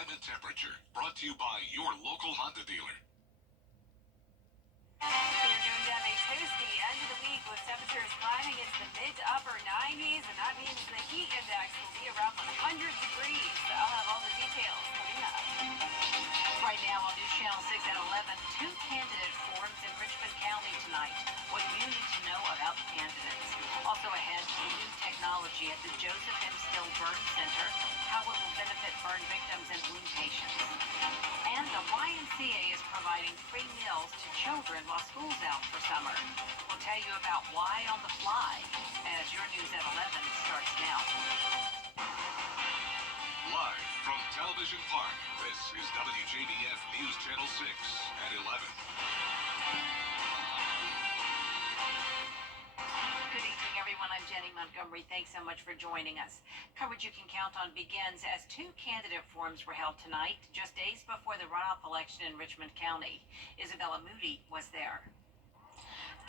time and temperature. Brought to you by your local Honda dealer. We're going to have a toasty end of the week with temperatures climbing into the mid to upper 90s, and that means the heat index will be around 100 degrees. I'll have all the details coming up. Right now on News Channel 6 at 11, two candidate forums in Richmond County tonight. What you need to know about the candidates. Also ahead, new technology at the Joseph M. Still Burn Center, how it will benefit burn victims and wound patients. And the YMCA is providing free meals to children while school's out for summer. We'll tell you about why on the fly as your News at 11 starts now. Live from Television Park, this is WJBF News Channel 6 at 11. Good evening, everyone. I'm Jenny Montgomery. Thanks so much for joining us. Coverage you can count on begins as two candidate forums were held tonight, just days before the runoff election in Richmond County. Isabella Moody was there.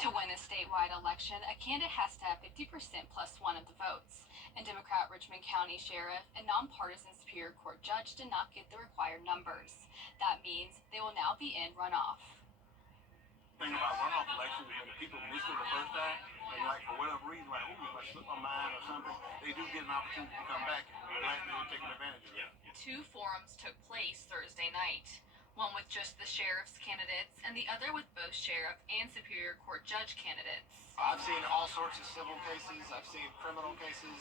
To win a statewide election, a candidate has to have 50% plus one of the votes. And Democrat Richmond County Sheriff and nonpartisan Superior Court judge did not get the required numbers. That means they will now be in runoff. The thing about runoff elections is when the people miss it the first time, and like for whatever reason, like, ooh, if I slip my mind or something, they do get an opportunity to come back, and we're glad they're taking advantage of it. Two forums took place Thursday night. One with just the sheriff's candidates, and the other with both sheriff and Superior Court judge candidates. I've seen all sorts of civil cases, I've seen criminal cases,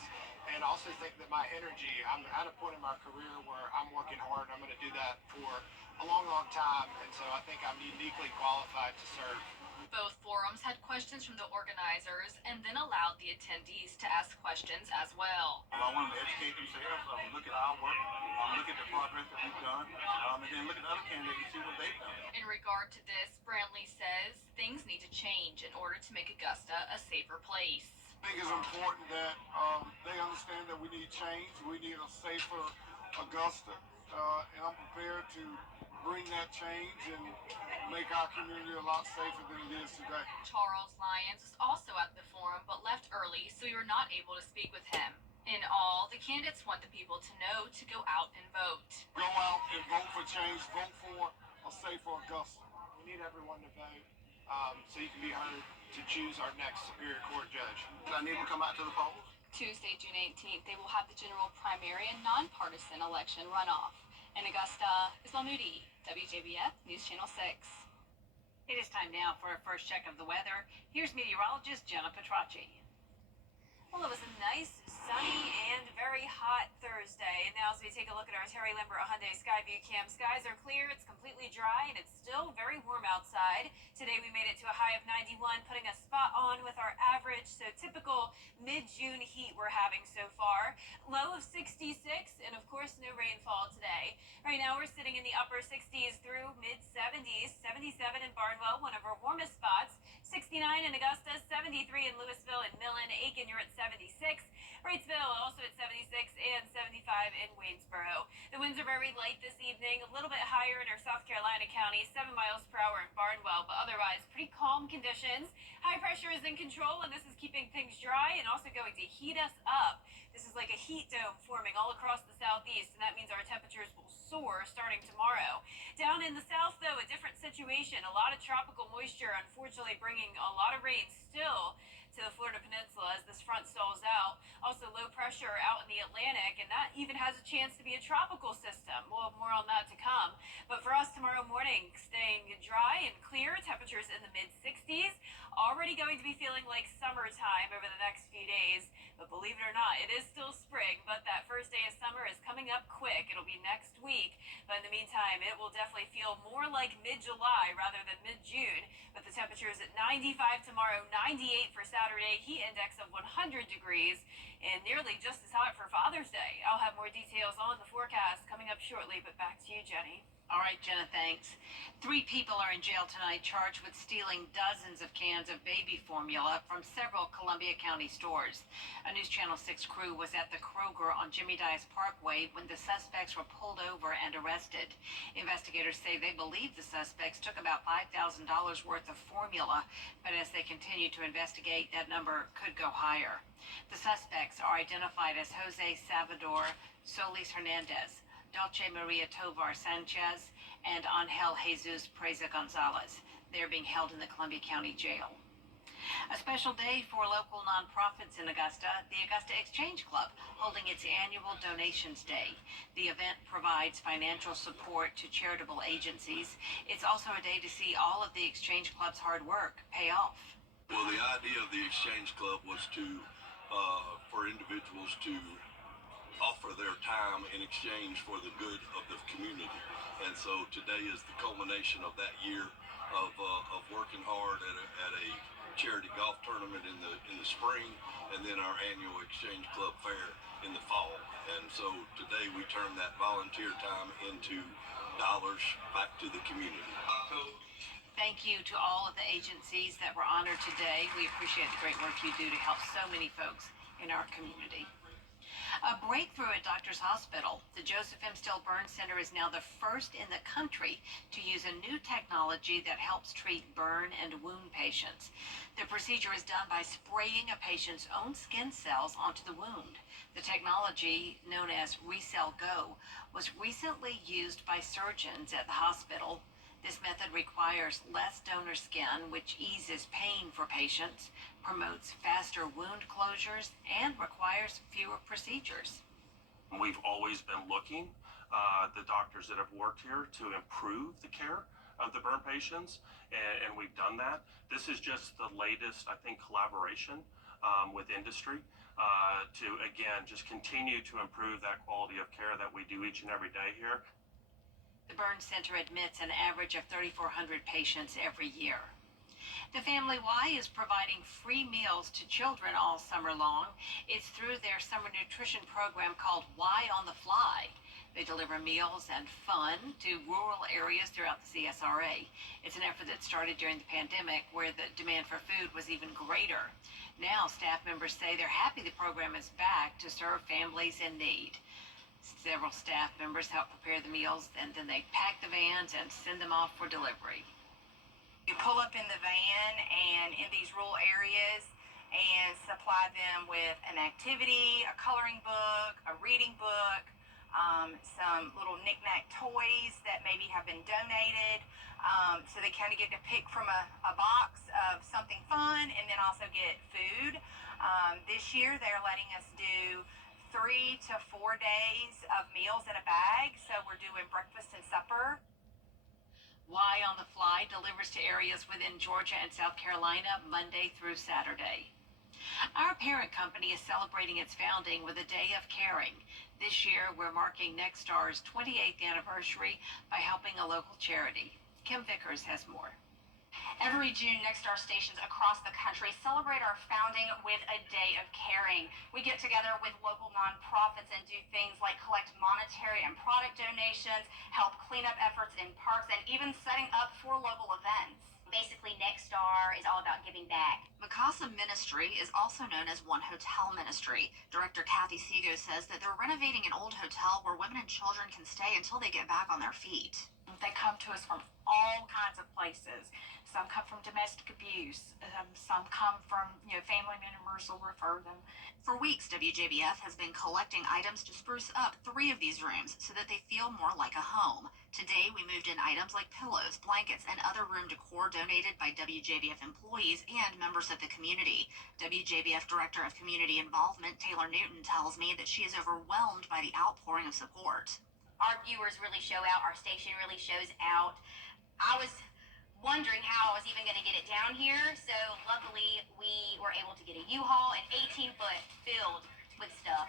and I also think that my energy, I'm at a point in my career where I'm working hard, I'm going to do that for a long, long time, and so I think I'm uniquely qualified to serve. Both forums had questions from the organizers and then allowed the attendees to ask questions as well. I want them to educate themselves, look at our work, look at the progress that we've done, and then look at the other candidates and see what they've done. In regard to this, Brantley says things need to change in order to make Augusta a safer place. I think it's important that they understand that we need change, we need a safer Augusta, and I'm prepared to bring that change and make our community a lot safer than it is today. Charles Lyons was also at the forum but left early, so we were not able to speak with him. In all, the candidates want the people to know to go out and vote. Go out and vote for change, vote for a safer Augusta. We need everyone to vote so you can be heard to choose our next Superior Court judge. I need to come out to the polls. Tuesday, June 18th, they will have the general primary and nonpartisan election runoff. In Augusta, Isabel Moody, WJBF News Channel 6. It is time now for a first check of the weather. Here's meteorologist Jenna Petracci. Well, it was a nice, sunny, and very hot Thursday. And now as we take a look at our Terry Lambert Hyundai Skyview Cam, skies are clear, it's completely dry, and it's still very warm outside. Today we made it to a high of 91, putting us spot on with our average, so typical mid-June heat we're having so far. Low of 66, and of course no rainfall today. Right now we're sitting in the upper 60s through mid-70s, 77 in Barnwell, one of our warmest spots, 69 in Augusta, 73 in Louisville and Millen, Aiken, you're at 76. Wrightsville also at 76 and 75 in Waynesboro. The winds are very light this evening, a little bit higher in our South Carolina county, 7 miles per hour in Barnwell, but otherwise pretty calm conditions. High pressure is in control, and this is keeping things dry and also going to heat us up. This is like a heat dome forming all across the southeast, and that means our temperatures will soar starting tomorrow. Down in the south, though, a different situation. A lot of tropical moisture, unfortunately, bringing a lot of rain still to the Florida Peninsula as this front stalls out. Also low pressure out in the Atlantic, and that even has a chance to be a tropical system. We'll have more on that to come. But for us tomorrow morning, staying dry and clear, temperatures in the mid-60s. Already going to be feeling like summertime over the next few days. But believe it or not, it is still spring, but that first day of summer is coming up quick. It'll be next week. But in the meantime, it will definitely feel more like mid-July rather than mid-June. But the temperature is at 95 tomorrow, 98 for Saturday, heat index of 100 degrees, and nearly just as hot for Father's Day. I'll have more details on the forecast coming up shortly, but back to you, Jenny. All right, Jenna, thanks. 3 people are in jail tonight charged with stealing dozens of cans of baby formula from several Columbia County stores. A News Channel 6 crew was at the Kroger on Jimmy Dias Parkway when the suspects were pulled over and arrested. Investigators say they believe the suspects took about $5,000 worth of formula, but as they continue to investigate, that number could go higher. The suspects are identified as Jose Salvador Solis Hernandez, Dulce Maria Tovar Sanchez and Angel Jesus Preza Gonzalez. They're being held in the Columbia County Jail. A special day for local nonprofits in Augusta, the Augusta Exchange Club, holding its annual Donations Day. The event provides financial support to charitable agencies. It's also a day to see all of the Exchange Club's hard work pay off. Well, the idea of the Exchange Club was for individuals to offer their time in exchange for the good of the community. And so today is the culmination of that year of working hard at a charity golf tournament in the spring, and then our annual Exchange Club fair in the fall. And so today we turn that volunteer time into dollars back to the community. Thank you to all of the agencies that were honored today. We appreciate the great work you do to help so many folks in our community. A breakthrough at Doctors Hospital. The Joseph M. Still Burn Center is now the first in the country to use a new technology that helps treat burn and wound patients. The procedure is done by spraying a patient's own skin cells onto the wound. The technology, known as RECELL Go, was recently used by surgeons at the hospital. This method requires less donor skin, which eases pain for patients, promotes faster wound closures, and requires fewer procedures. We've always been looking, the doctors that have worked here, to improve the care of the burn patients, and we've done that. This is just the latest, I think, collaboration with industry to, again, just continue to improve that quality of care that we do each and every day here. The Burn Center admits an average of 3,400 patients every year. The Family Y is providing free meals to children all summer long. It's through their summer nutrition program called Y on the Fly. They deliver meals and fun to rural areas throughout the CSRA. It's an effort that started during the pandemic, where the demand for food was even greater. Now, staff members say they're happy the program is back to serve families in need. Several staff members help prepare the meals, and then they pack the vans and send them off for delivery. You pull up in the van and in these rural areas and supply them with an activity, a coloring book, a reading book, some little knick-knack toys that maybe have been donated. So they kind of get to pick from a box of something fun and then also get food. This year they're letting us do 3 to 4 days of meals in a bag, so we're doing breakfast and supper. Y on the Fly delivers to areas within Georgia and South Carolina Monday through Saturday. Our parent company is celebrating its founding with a Day of Caring. This year, we're marking Nexstar's 28th anniversary by helping a local charity. Kim Vickers has more. Every June, Nexstar stations across the country celebrate our founding with a Day of Caring. We get together with local nonprofits and do things like collect monetary and product donations, help clean up efforts in parks, and even setting up for local events. Basically, Nexstar is all about giving back. Mikasa Ministry is also known as One Hotel Ministry. Director Kathy Sego says that they're renovating an old hotel where women and children can stay until they get back on their feet. They come to us from all kinds of places. Some come from domestic abuse. Some come from, family members will refer them. For weeks, WJBF has been collecting items to spruce up 3 of these rooms so that they feel more like a home. Today, we moved in items like pillows, blankets, and other room decor donated by WJBF employees and members of the community. WJBF Director of Community Involvement, Taylor Newton, tells me that she is overwhelmed by the outpouring of support. Our viewers really show out. Our station really shows out. I was wondering how I was even going to get it down here, so luckily we were able to get a U-Haul, an 18-foot filled with stuff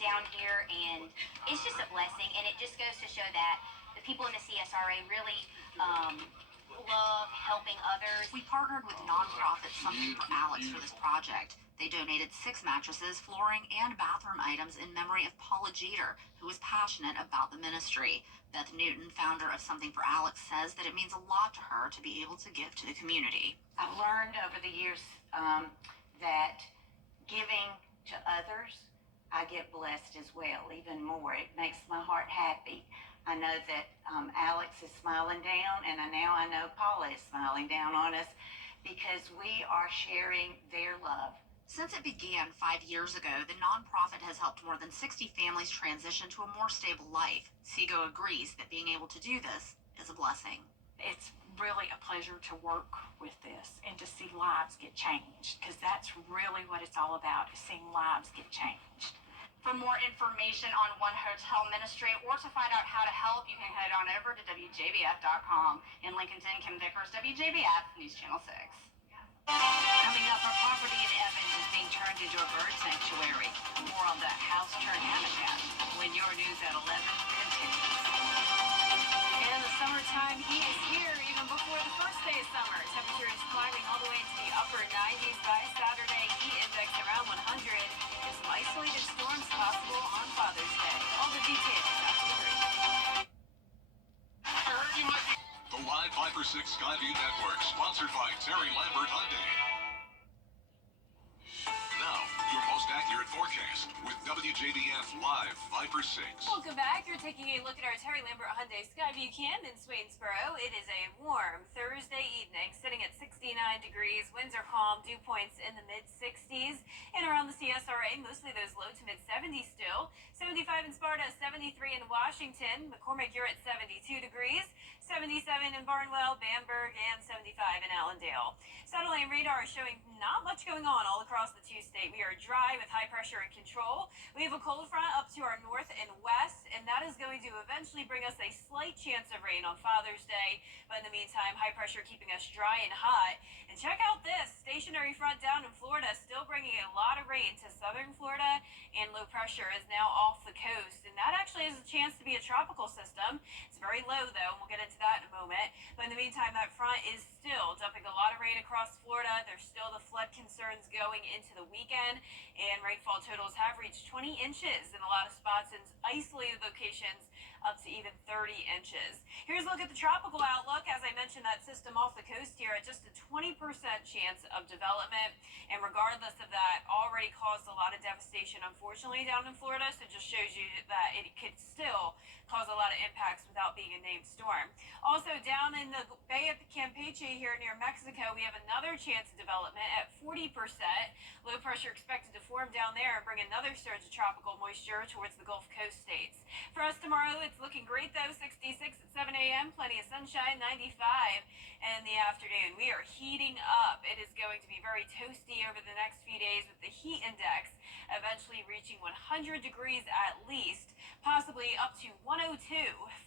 down here, and it's just a blessing, and it just goes to show that the people in the CSRA really love helping others. We partnered with nonprofit Something for Alex for this project. They donated 6 mattresses, flooring, and bathroom items in memory of Paula Jeter, who was passionate about the ministry. Beth Newton, founder of Something for Alex, says that it means a lot to her to be able to give to the community. I've learned over the years that giving to others, I get blessed as well, even more. It makes my heart happy. I know that Alex is smiling down, and now I know Paula is smiling down on us, because we are sharing their love Since it began 5 years ago, the nonprofit has helped more than 60 families transition to a more stable life. Sego agrees that being able to do this is a blessing. It's really a pleasure to work with this and to see lives get changed, because that's really what it's all about, is seeing lives get changed. For more information on One Hotel Ministry or to find out how to help, you can head on over to WJBF.com. In Lincolnton, Kim Vickers, WJBF News Channel 6. Coming up, a property in Evans is being turned into a bird sanctuary. More on that house-turned habitat when your news at 11 continues. And the summertime heat is here even before the first day of summer. Temperatures climbing all the way into the upper 90s by Saturday. Heat index around 100. And some isolated storms possible on Father's Day. All the details after the break. The Live 5 for 6 Skyview Network, sponsored by Terry Lambert Hyundai. Now, your most accurate forecast with WJBF Live 5 for 6. Welcome back. You're taking a look at our Terry Lambert Hyundai Skyview Cam in Swainsboro. It is a warm Thursday evening, sitting at 69 degrees. Winds are calm, dew points in the mid-60s. And around the CSRA, mostly those low to mid-70s still. 75 in Sparta, 73 in Washington. McCormick, you're at 72 degrees. 77 in Barnwell, Bamberg, and 75 in Allendale. Satellite radar is showing not much going on all across the two-state. We are dry with high pressure in control. We have a cold front up to our north and west, and that is going to eventually bring us a slight chance of rain on Father's Day. But in the meantime, high pressure keeping us dry and hot. And check out this stationary front down in Florida, still bringing a lot of rain to southern Florida, and low pressure is now off the coast. And that actually has a chance to be a tropical system. It's very low, though, and we'll get into that in a moment. But in the meantime, that front is still dumping a lot of rain across Florida. There's still the flood concerns going into the weekend, and rainfall totals have reached 20 inches in a lot of spots in isolated locations, up to even 30 inches. Here's a look at the tropical outlook. As I mentioned, that system off the coast here at just a 20% chance of development, and regardless of that, already caused a lot of devastation, unfortunately, down in Florida. So it just shows you that it could still cause a lot of impacts without being a named storm. Also, down in the Bay of Campeche here near Mexico, we have another chance of development at 40%. Low pressure expected to form down there and bring another surge of tropical moisture towards the Gulf Coast states. For us tomorrow, it's looking great though. 66 at 7 a.m., plenty of sunshine, 95 in the afternoon. We are heating up. It is going to be very toasty over the next few days with the heat index eventually reaching 100 degrees at least, possibly up to 102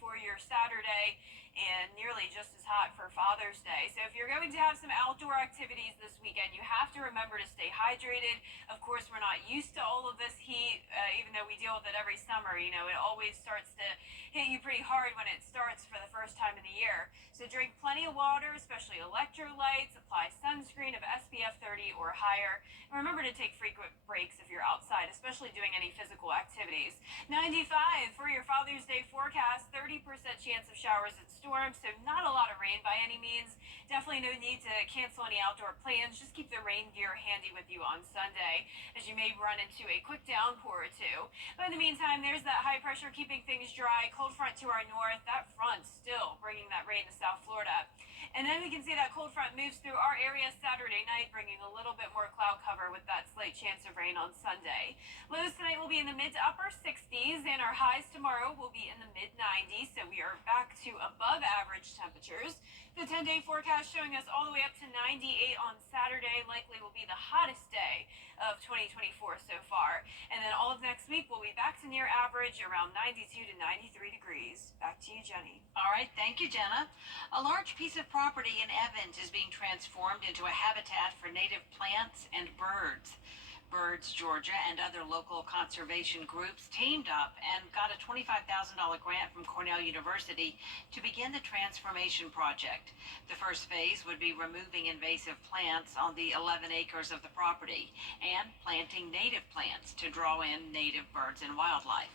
for your Saturday, and nearly just as hot for Father's Day. So if you're going to have some outdoor activities this weekend, you have to remember to stay hydrated. Of course, we're not used to all of this heat, even though we deal with it every summer. You know, it always starts to hit you pretty hard when it starts for the first time of the year. So drink plenty of water, especially electrolytes, apply sunscreen of SPF 30 or higher, and remember to take frequent breaks if you're outside, especially doing any physical activities. 95 for your Father's Day forecast, 30% chance of showers and storms, so not a lot of rain by any means. Definitely no need to cancel any outdoor plans. Just keep the rain gear handy with you on Sunday, as you may run into a quick downpour or two. But in the meantime, there's that high pressure keeping things dry. Cold front to our north. That front still bringing that rain to South Florida. And then we can see that cold front moves through our area Saturday night, bringing a little bit more cloud cover with that slight chance of rain on Sunday. Lows tonight will be in the mid to upper 60s, and our highs tomorrow will be in the mid 90s, so we are back to above average temperatures. The 10-day forecast showing us all the way up to 98 on Saturday. Likely will be the hottest day of 2024 so far. And then all of next week we'll be back to near average, around 92 to 93 degrees. Back to you, Jenny. All right, thank you, Jenna. A large piece of property in Evans is being transformed into a habitat for native plants and birds. Birds Georgia and other local conservation groups teamed up and got a $25,000 grant from Cornell University to begin the transformation project. The first phase would be removing invasive plants on the 11 acres of the property and planting native plants to draw in native birds and wildlife.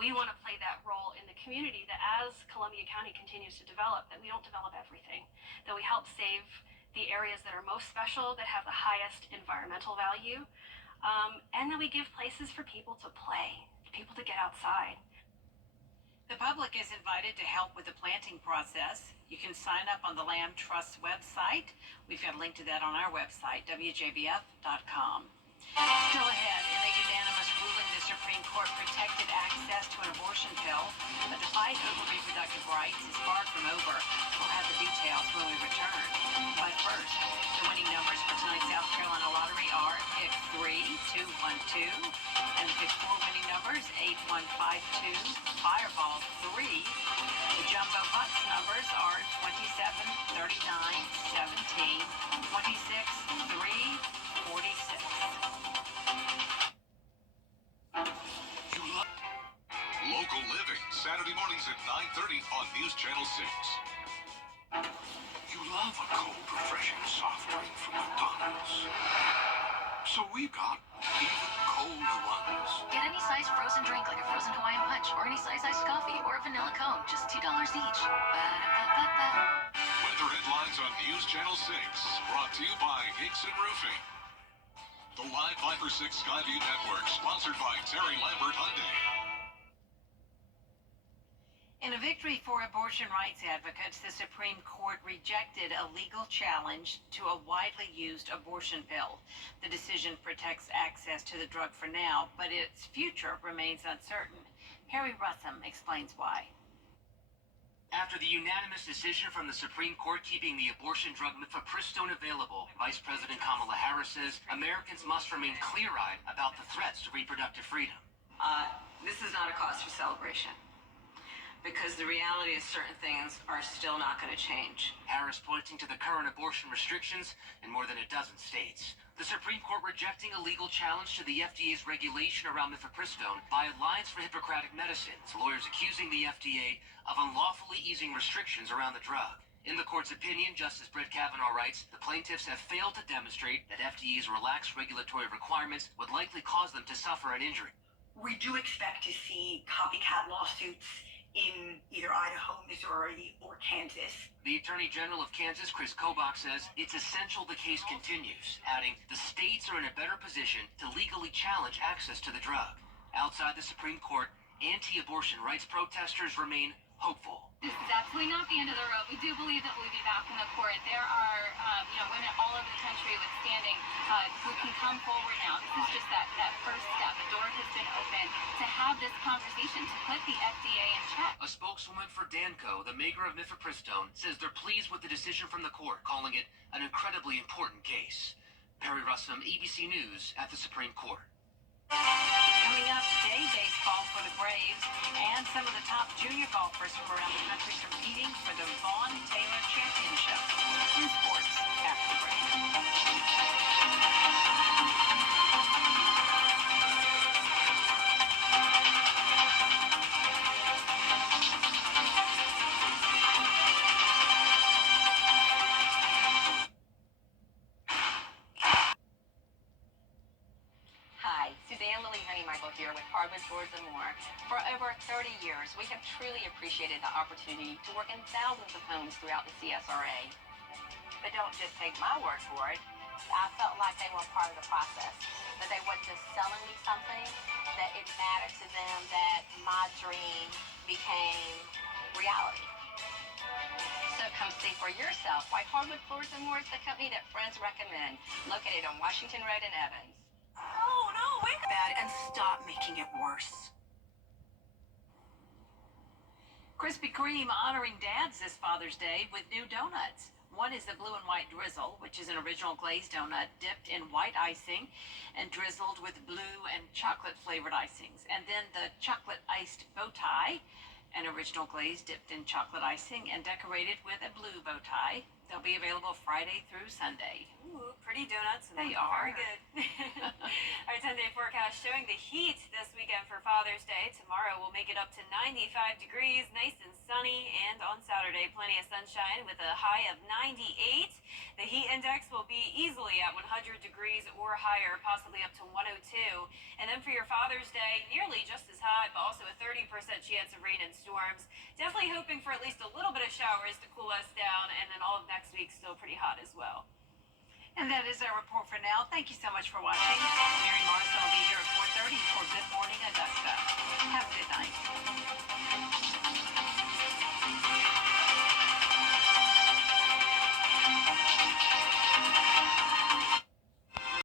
We want to play that role in the community, that as Columbia County continues to develop, that we don't develop everything, that we help save the areas that are most special, that have the highest environmental value, and that we give places for people to play, people to get outside. The public is invited to help with the planting process. You can sign up on the Land Trust website. We've got a link to that on our website, WJBF.com. Still ahead, in a unanimous ruling, the Supreme Court protected access to an abortion pill, but the fight over reproductive rights is far from over. We'll have the details when we return. But first, the winning numbers for tonight's South Carolina lottery are pick 3, 2, 1, 2, and the pick 4 winning numbers 8, 1, 5, 2, Fireball 3. The jumbo bucks numbers are 27, 39, 17, 26, 3, 46. Local Living, Saturday mornings at 9:30 on News Channel 6. You love a cold, refreshing soft drink from McDonald's. So we've got even colder ones. Get any size frozen drink like a frozen Hawaiian Punch or any size iced coffee or a vanilla cone, just $2 each. Ba-da-ba-ba-ba. Weather headlines on News Channel 6, brought to you by Hickson Roofing. The Live 5 for 6 Skyview Network, sponsored by Terry Lambert Hyundai. In a victory for abortion rights advocates, the Supreme Court rejected a legal challenge to a widely used abortion pill. The decision protects access to the drug for now, but its future remains uncertain. Harry Russum explains why. After the unanimous decision from the Supreme Court keeping the abortion drug mifepristone available, Vice President Kamala Harris says Americans must remain clear-eyed about the threats to reproductive freedom. This is not a cause for celebration, because the reality is certain things are still not going to change. Harris pointing to the current abortion restrictions in more than a dozen states. The Supreme Court rejecting a legal challenge to the FDA's regulation around mifepristone by Alliance for Hippocratic Medicines, lawyers accusing the FDA of unlawfully easing restrictions around the drug. In the court's opinion, Justice Brett Kavanaugh writes, the plaintiffs have failed to demonstrate that FDA's relaxed regulatory requirements would likely cause them to suffer an injury. We do expect to see copycat lawsuits in either Idaho, Missouri, or Kansas. The Attorney General of Kansas, Chris Kobach, says it's essential the case continues, adding the states are in a better position to legally challenge access to the drug. Outside the Supreme Court, anti-abortion rights protesters remain hopeful. This is absolutely not the end of the road. We do believe that we'll be back in the court. There are, women all over the country withstanding who can come forward now. This is just that first step. The door has been opened to have this conversation, to put the FDA in check. A spokeswoman for Danco, the maker of mifepristone, says they're pleased with the decision from the court, calling it an incredibly important case. Perry Russum, ABC News at the Supreme Court. Coming up, day baseball for the Braves and some of the top junior golfers from around the country competing for the Vaughn Taylor Championship. In sports, after the break. Here with Hardwood Floors and More. For over 30 years, we have truly appreciated the opportunity to work in thousands of homes throughout the CSRA. But don't just take my word for it. I felt like they were part of the process, that they weren't just selling me something, that it mattered to them that my dream became reality. So come see for yourself why Hardwood Floors and More is the company that friends recommend, located on Washington Road in Evans. Oh, no, wait about it and stop making it worse. Krispy Kreme honoring dads this Father's Day with new donuts. One is the Blue and White Drizzle, which is an original glazed donut dipped in white icing and drizzled with blue and chocolate flavored icings. And then the chocolate iced bow tie, an original glaze dipped in chocolate icing and decorated with a blue bow tie. They'll be available Friday through Sunday. Ooh, pretty donuts. They are. Very good. Our 10-day forecast showing the heat this weekend for Father's Day. Tomorrow we'll make it up to 95 degrees, nice and sunny. And on Saturday, plenty of sunshine with a high of 98. The heat index will be easily at 100 degrees or higher, possibly up to 102. And then for your Father's Day, nearly just as high, but also a 30% chance of rain and storms. Definitely hoping for at least a little bit of showers to cool us down, and then all of next week still pretty hot as well. And that is our report for now. Thank you so much for watching.